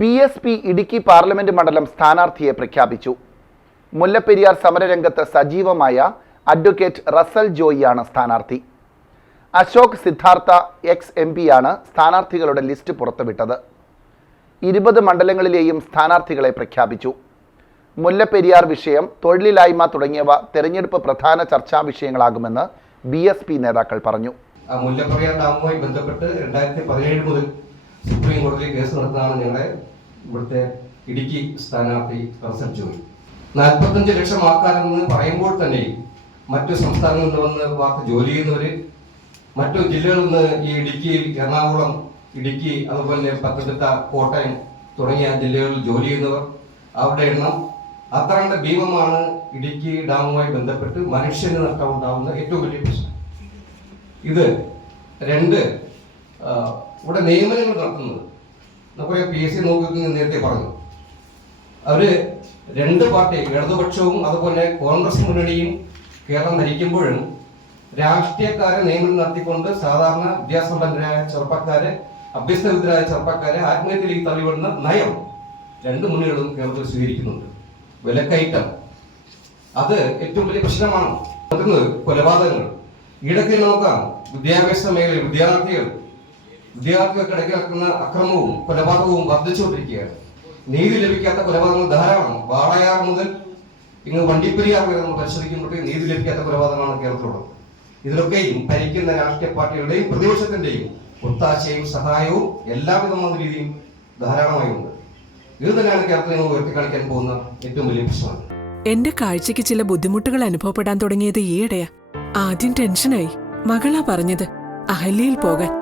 B S P Idukki parliament മണ്ഡലം സ്ഥാനാർത്ഥിയെ പ്രഖ്യാപിച്ചു. മുല്ലപ്പെരിയാർ സമരരംഗത്ത് സജീവമായ അഡ്വക്കേറ്റ് റസൽ ജോയിയാണ് സ്ഥാനാർത്ഥി. അശോക് സിദ്ധാർത്ഥ എക്സ് എം പിയാണ് സ്ഥാനാർത്ഥികളുടെ ലിസ്റ്റ് പുറത്തുവിട്ടത്. ഇരുപത് മണ്ഡലങ്ങളിലെയും സ്ഥാനാർത്ഥികളെ പ്രഖ്യാപിച്ചു. മുല്ലപ്പെരിയാർ വിഷയം തൊഴിലില്ലായ്മ തുടങ്ങിയവ തെരഞ്ഞെടുപ്പ് പ്രധാന ചർച്ചാ വിഷയങ്ങളാകുമെന്ന് ബി നേതാക്കൾ പറഞ്ഞു. മുല്ലപ്പെരിയാർ ഡാമുമായി ബന്ധപ്പെട്ട് രണ്ടായിരത്തി പതിനേഴ് മുതൽ സുപ്രീം കോടതിയിൽ കേസ് നടത്താണ് ഞങ്ങളുടെ ഇവിടുത്തെ ഇടുക്കി സ്ഥാനാർത്ഥി റസൽ ജോയി. നാൽപ്പത്തഞ്ച് ലക്ഷം ആൾക്കാരെന്ന് പറയുമ്പോൾ തന്നെ മറ്റു സംസ്ഥാനങ്ങളിൽ നിന്ന് വന്ന് വാർത്ത ജോലി ചെയ്യുന്നവര് മറ്റു ജില്ലകളിൽ നിന്ന് ഈ ഇടുക്കി എറണാകുളം ഇടുക്കി അതുപോലെ പത്തനംതിട്ട കോട്ടയം തുടങ്ങിയ ജില്ലകളിൽ ജോലി ചെയ്യുന്നവർ അവരുടെ എണ്ണം അത്രയുടെ ഭീമമാണ് ഇടുക്കി ഡാമുമായി ബന്ധപ്പെട്ട് മനുഷ്യന് നഷ്ടമുണ്ടാകുന്ന ഏറ്റവും വലിയ പ്രശ്നം. ഇത് രണ്ട് ഇവിടെ നിയമനങ്ങൾ നടത്തുന്നത്. നമുക്ക് പി എസ് സി നോക്കി നേരത്തെ പറഞ്ഞു. അവർ രണ്ട് പാർട്ടി ഇടതുപക്ഷവും അതുപോലെ കോൺഗ്രസ് മുന്നണിയും കേരളം ഭരിക്കുമ്പോഴും രാഷ്ട്രീയക്കാരെ നിയമനം നടത്തിക്കൊണ്ട് സാധാരണ വിദ്യാസമ്പന്നരായ ചെറുപ്പക്കാരെ അഭ്യസ്തവിദ്യരായ ചെറുപ്പക്കാരെ ആത്മഹത്യയിലേക്ക് തള്ളിവിടുന്ന നയം രണ്ട് മുന്നണികളും കേരളത്തിൽ സ്വീകരിക്കുന്നുണ്ട്. വിലക്കയറ്റം. അത് ഏറ്റവും വലിയ പ്രശ്നമാണ്. കൊലപാതകങ്ങൾ. ഇടയ്ക്ക് നോക്കാം. വിദ്യാഭ്യാസ മേഖല വിദ്യാർത്ഥികൾ വിദ്യാർത്ഥികൾക്കിടയ്ക്ക് നടക്കുന്ന അക്രമവും കൊലപാതകവും വർദ്ധിച്ചുകൊണ്ടിരിക്കുകയാണ്. നീതി ലഭിക്കാത്ത കൊലപാതകങ്ങൾ ധാരാളം വാളയാർ മുതൽ ഇങ്ങ് വണ്ടിപ്പെരിയാർ വരെ നമ്മൾ പരിശോധിക്കുമ്പോഴേ നീതി ലഭിക്കാത്ത കൊലപാതകമാണ് കേരളത്തിലുള്ളത്. ഇതിലൊക്കെയും ഭരിക്കുന്ന രാഷ്ട്രീയ പാർട്ടികളുടെയും പ്രതിപക്ഷത്തിന്റെയും ഒത്താശയും സഹായവും എല്ലാവിധമായ രീതിയും ധാരാളമായി ഉണ്ട് ഇത് തന്നെയാണ് കേരളത്തിൽ നിങ്ങൾ ഉയർത്തി കാണിക്കാൻ പോകുന്ന ഏറ്റവും വലിയ പ്രശ്നം. എന്റെ കാഴ്ചയ്ക്ക് ചില ബുദ്ധിമുട്ടുകൾ അനുഭവപ്പെടാൻ തുടങ്ങിയത് ഈയിടെയാ. ആദ്യം ടെൻഷനായി. മകളാ പറഞ്ഞത്. അഹല്യയിൽ പോകാൻ.